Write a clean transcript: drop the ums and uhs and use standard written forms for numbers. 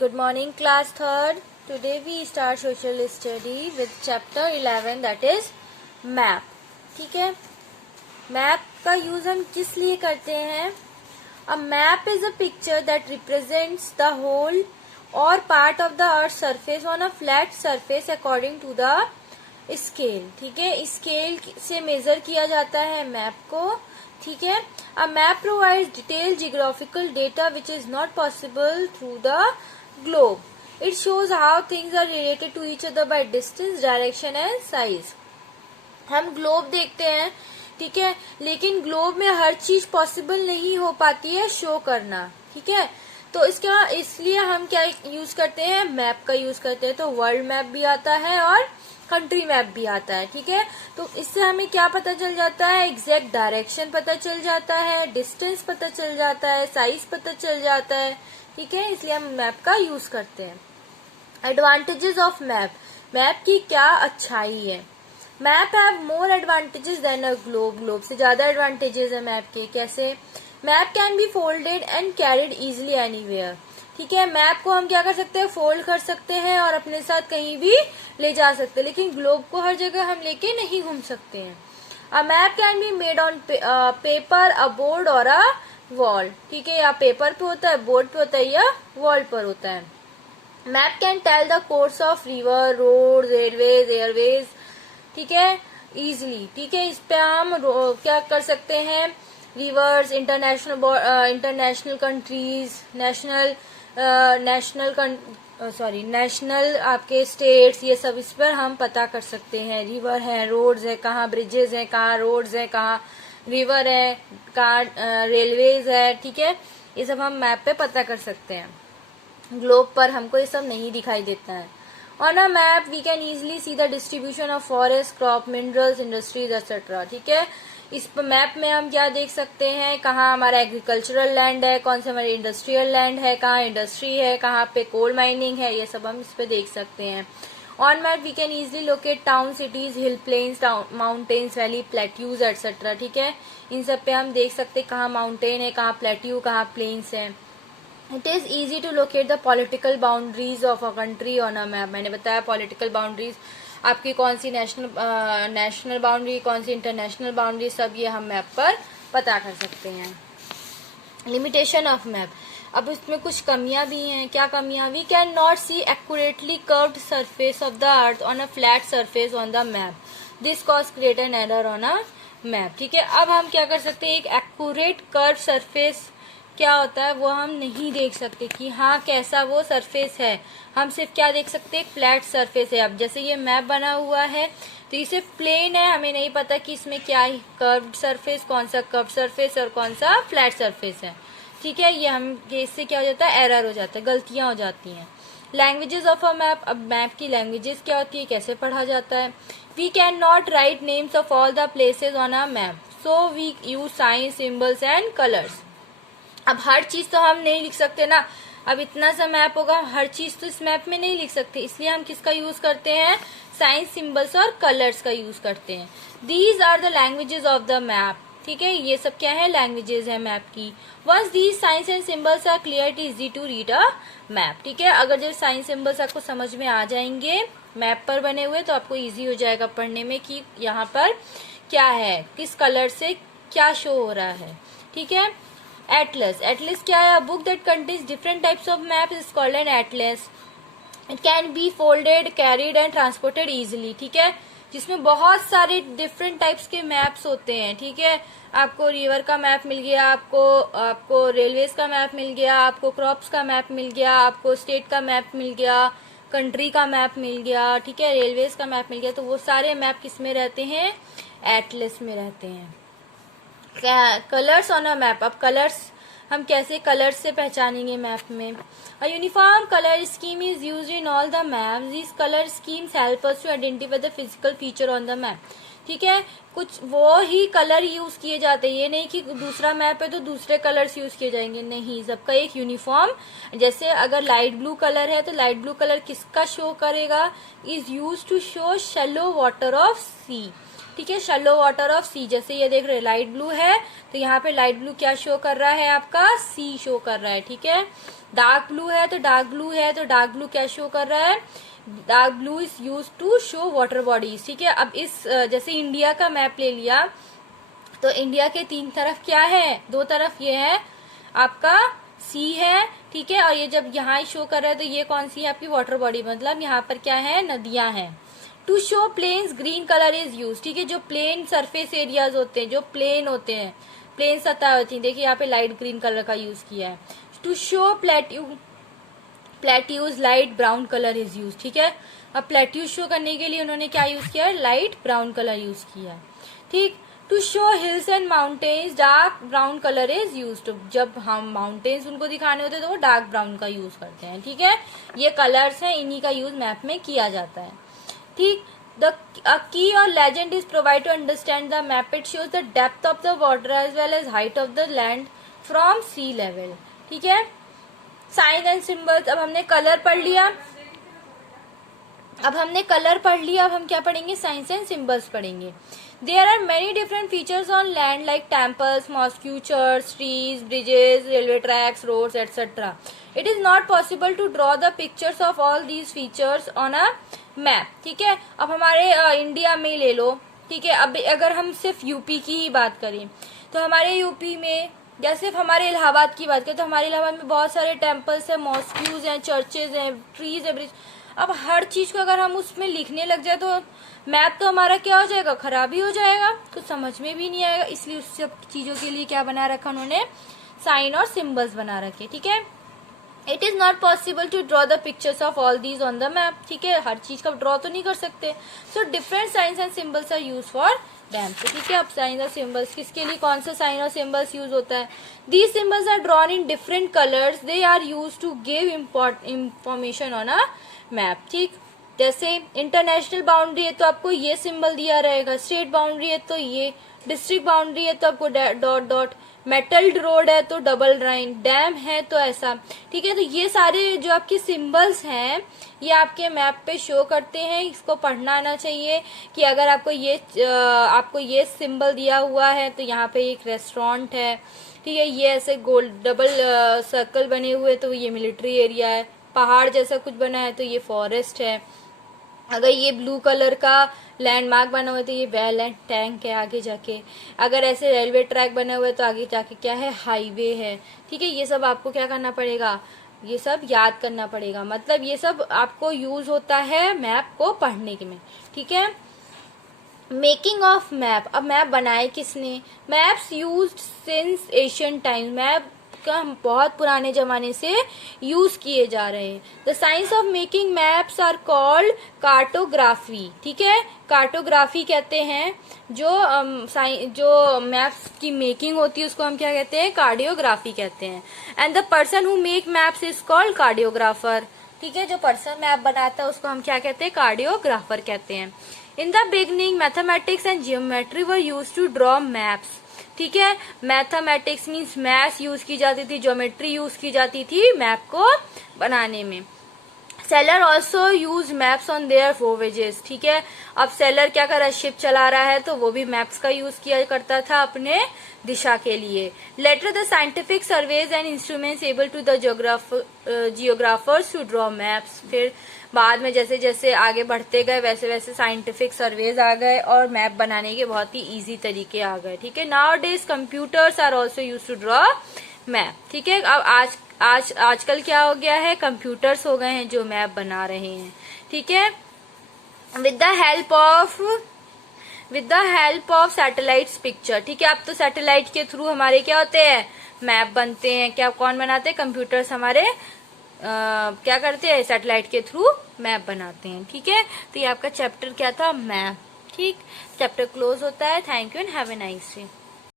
Good morning, class third. Today we start social study with chapter 11, that is map. ठीक है, map का use हम किस लिए करते हैं? A map is a picture that represents the whole or part of the earth's surface on a flat surface according to the scale. ठीक है, स्केल से मेजर किया जाता है मैप को. ठीक है, a map provides detailed geographical data which is not possible through the globe. It shows how things are related to each other by distance, direction and size. हम ग्लोब देखते हैं, ठीक है, लेकिन ग्लोब में हर चीज पॉसिबल नहीं हो पाती है शो करना. ठीक है, तो इसका इसलिए हम क्या यूज करते हैं? मैप का यूज करते हैं. तो वर्ल्ड मैप भी आता है और कंट्री मैप भी आता है. ठीक है, तो इससे हमें क्या पता चल जाता है? एग्जैक्ट डायरेक्शन पता चल जाता है, डिस्टेंस पता चल जाता है, साइज पता चल जाता है. ठीक है, इसलिए हम मैप का यूज करते हैं. Advantages of map. मैप की क्या अच्छाई है? Map have more advantages than a globe. Globe से ज्यादा एडवांटेजेस है मैप के. कैसे? Map can be folded and carried easily anywhere. ठीक है, मैप को हम क्या कर सकते हैं? फोल्ड कर सकते हैं और अपने साथ कहीं भी ले जा सकते हैं, लेकिन ग्लोब को हर जगह हम लेके नहीं घूम सकते हैं. A map can be made on paper, a board और अ वॉल. ठीक है, या पेपर पे होता है, बोर्ड पे होता है या वॉल पर होता है. Map can tell the course of river, road, railways, airways. ठीक है, इजिली. ठीक है, इस पे हम क्या कर सकते हैं? रिवर्स, इंटरनेशनल कंट्रीज, नेशनल आपके स्टेट्स, ये सब इस पर हम पता कर सकते हैं. रिवर है, रोड्स है, कहाँ ब्रिजेस है, कहाँ रोड्स है, कहाँ रिवर है, कहाँ रेलवेज है. ठीक है, ये सब हम मैप पे पता कर सकते हैं. ग्लोब पर हमको ये सब नहीं दिखाई देता है. On a map we can easily see the distribution of forest, crop, minerals, industries etcetera. ठीक है, इस मैप में हम क्या देख सकते हैं? कहाँ हमारा एग्रीकल्चरल लैंड है, कौन से हमारे इंडस्ट्रियल लैंड है, कहाँ इंडस्ट्री है, कहाँ पे कोल माइनिंग है, ये सब हम इस पे देख सकते हैं. On map we can easily locate town, cities, hill plains, mountains, valley, plateaus etcetera. ठीक है, इन सब पे हम देख सकते हैं कहाँ माउंटेन है, कहाँ प्लेट्यू, कहाँ प्लेन्स है. It is easy to locate the political boundaries of a country on a map. मैंने बताया पॉलिटिकल बाउंड्रीज आपकी कौन सी नेशनल बाउंड्री, कौन सी इंटरनेशनल बाउंड्री, सब ये हम मैप पर पता कर सकते हैं. Limitation of map. अब इसमें कुछ कमियां भी हैं. क्या कमियां? We can not see accurately curved surface of the earth on a flat surface on the map. This cause create an error on a map. ठीक है, अब हम क्या कर सकते हैं? एक एक्यूरेट कर्व सरफेस क्या होता है वो हम नहीं देख सकते कि हाँ कैसा वो सरफेस है. हम सिर्फ क्या देख सकते हैं? फ्लैट सरफेस है. अब जैसे ये मैप बना हुआ है तो ये सिर्फ प्लेन है, हमें नहीं पता कि इसमें क्या है कर्व्ड सरफेस, कौन सा कर्व्ड सरफेस और कौन सा फ्लैट सरफेस है. ठीक है, ये इससे क्या हो जाता है? एरर हो जाता है, गलतियां हो जाती हैं. Languages of a map. अब मैप की लैंग्वेजेस क्या होती है, कैसे पढ़ा जाता है? We can not write names of all the places on a map, so we use signs, symbols and colours. अब हर चीज तो हम नहीं लिख सकते ना. अब इतना सा मैप होगा, हर चीज तो इस मैप में नहीं लिख सकते, इसलिए हम किसका यूज करते हैं? साइंस, सिंबल्स और कलर्स का यूज करते हैं. These are the languages of the map. ठीक है, ये सब क्या है? लैंग्वेजेस है मैप की. Once these signs and symbols are clear, it is easy to read a map. ठीक है, अगर जब साइंस सिंबल्स आपको समझ में आ जाएंगे मैप पर बने हुए, तो आपको इजी हो जाएगा पढ़ने में कि यहाँ पर क्या है, किस कलर से क्या शो हो रहा है. ठीक है, एटलस. एटलस क्या है? A book that contains different types of maps is called an Atlas. It can be folded, carried and transported easily. ठीक है, जिसमें बहुत सारे डिफरेंट टाइप्स के मैप्स होते हैं. ठीक है, आपको रिवर का मैप मिल गया, आपको रेलवेज का मैप मिल गया, आपको क्रॉप्स का मैप मिल गया, आपको स्टेट का मैप मिल गया, कंट्री का मैप मिल गया. ठीक है, रेलवेज का मैप मिल गया. तो वो सारे मैप किस में रहते हैं? एटलस में रहते हैं. Colours on a map. अब कलर्स हम कैसे कलर्स से पहचानेंगे मैप में? A uniform colour scheme is used in all the map. This colour schemes help us to identify the physical feature on the map. ठीक है, कुछ वो ही कलर यूज किए जाते हैं, ये नहीं कि दूसरा मैप है तो दूसरे कलर्स यूज किए जाएंगे. नहीं, सबका एक यूनिफॉर्म. जैसे अगर लाइट ब्लू कलर है तो लाइट ब्लू कलर किसका शो करेगा? Is use to show shallow water of sea. ठीक है, शैलो वाटर ऑफ सी, जैसे ये देख रहे लाइट ब्लू है तो यहाँ पे लाइट ब्लू क्या शो कर रहा है आपका, सी शो कर रहा है। ठीक है, डार्क ब्लू है तो डार्क ब्लू है तो डार्क ब्लू क्या शो कर रहा है, dark blue is use to show water bodies. ठीक है, अब इस जैसे इंडिया का मैप ले लिया तो इंडिया के 3 तरफ क्या है, 2 तरफ ये है आपका सी है। ठीक है, और ये जब यहाँ शो कर रहा है तो ये कौन सी है आपकी वाटर बॉडी, मतलब यहाँ पर क्या है, नदियां हैं। To show plains green colour is use. ठीक है, जो प्लेन सरफेस एरियाज होते हैं, जो प्लेन होते हैं, प्लेन सतह होती है, देखिए यहाँ पे लाइट ग्रीन कलर का यूज किया है। To show plateaus light brown colour is use. ठीक है, अब प्लेट्यूज शो करने के लिए उन्होंने क्या यूज किया है, लाइट ब्राउन कलर यूज किया है। ठीक, to show hills and mountains dark brown colour is use. जब हम माउंटेन्स उनको दिखाने होते हैं तो वो डार्क ब्राउन का यूज करते हैं। ठीक है, ये कलर्स हैं, इन्हीं का यूज मैप में किया जाता है। ठीक, a key or legend is provided to understand the map. It shows the depth of the water as well as height of the land from sea level. ठीक है, साइन एंड सिंबल्स, अब हमने colour पढ़ लिया, अब हम क्या पढ़ेंगे, साइंस एंड सिंबल्स पढ़ेंगे। There are many different features on land like temples, mosques, churches, trees, bridges, railway tracks, roads, etc. It is not possible to draw the pictures of all these features on a map. ठीक है, अब हमारे India में ले लो। ठीक है, अब अगर हम सिर्फ यूपी की ही बात करें तो हमारे यूपी में, या सिर्फ हमारे इलाहाबाद की बात करें तो हमारे इलाहाबाद में बहुत सारे टेम्पल्स हैं, मॉस्क्यूज हैं, चर्चेज हैं, ट्रीज है, ब्रिज। अब हर चीज को अगर हम उसमें लिखने लग जाए तो मैप तो हमारा क्या हो जाएगा, खराब ही हो जाएगा, कुछ समझ में भी नहीं आएगा। इसलिए उस सब चीजों के लिए क्या बना रखा उन्होंने, साइन और सिंबल्स बना रखे। ठीक है, it is not possible to draw the pictures of all these on the map. ठीक है, हर चीज का ड्रॉ तो नहीं कर सकते, so different signs and symbols are use for them. तो ठीक है, अब साइन और सिंबल्स किसके लिए, कौन सा साइन और सिंबल्स यूज होता है, these symbols are drawn in different colours, they are use to give information on a map. ठीक, जैसे इंटरनेशनल बाउंड्री है तो आपको ये सिंबल दिया रहेगा, स्टेट बाउंड्री है तो ये, डिस्ट्रिक्ट बाउंड्री है तो आपको डॉट डॉट, मेटल्ड रोड है तो डबल लाइन, डैम है तो ऐसा। ठीक है, तो ये सारे जो आपके सिंबल्स हैं ये आपके मैप पे शो करते हैं। इसको पढ़ना आना चाहिए कि अगर आपको ये सिंबल दिया हुआ है तो यहाँ पे एक रेस्टोरेंट है। ठीक है, ये ऐसे गोल डबल सर्कल बने हुए तो ये मिलिट्री एरिया है, पहाड़ जैसा कुछ बना है तो ये फॉरेस्ट है, अगर ये ब्लू कलर का लैंडमार्क बना हुआ है तो ये वेल एंड टैंक है आगे जाके, अगर ऐसे रेलवे ट्रैक बना हुआ है तो आगे जाके क्या है, हाईवे है। ठीक है, ये सब आपको क्या करना पड़ेगा, ये सब याद करना पड़ेगा, मतलब ये सब आपको यूज होता है मैप को पढ़ने के में। ठीक है, मेकिंग ऑफ मैप, अब मैप बनाए किसने, maps used since Asian times, map का बहुत पुराने जमाने से यूज किए जा रहे हैं। The science of making maps are called cartography. ठीक है, कार्टोग्राफी कहते हैं जो मैप्स की मेकिंग होती है उसको हम क्या कहते हैं, कार्डियोग्राफी कहते हैं। And the person who make maps is called cardiographer. ठीक है, जो पर्सन मैप बनाता है उसको हम क्या कहते हैं, कार्डियोग्राफर कहते हैं। In the beginning mathematics and geometry were use to draw maps. ठीक है, मैथमेटिक्स मीन्स मैथ्स यूज की जाती थी, ज्योमेट्री यूज की जाती थी मैप को बनाने में। Sailor also use maps on their voyages. ठीक है, अब सेलर क्या कर रहा है, शिप चला रहा है तो वो भी मैप्स का यूज किया करता था अपने दिशा के लिए। Later the scientific surveys and instruments able to the geographers to draw maps. फिर बाद में जैसे जैसे आगे बढ़ते गए वैसे वैसे साइंटिफिक सर्वेज आ गए और मैप बनाने के बहुत ही इजी तरीके आ गए। ठीक है, nowadays computers are also use to draw map. ठीक है, अब आजकल क्या हो गया है, कंप्यूटर्स हो गए हैं जो मैप बना रहे हैं। ठीक है, with the help of satellites picture. ठीक है, अब तो सैटेलाइट के थ्रू हमारे क्या होते हैं, मैप बनते हैं। क्या कौन बनाते हैं, कंप्यूटर्स हमारे क्या करते हैं, सैटेलाइट के थ्रू मैप बनाते हैं। ठीक है, तो ये आपका चैप्टर क्या था, मैप। ठीक, चैप्टर क्लोज होता है। Thank you and have a nice day.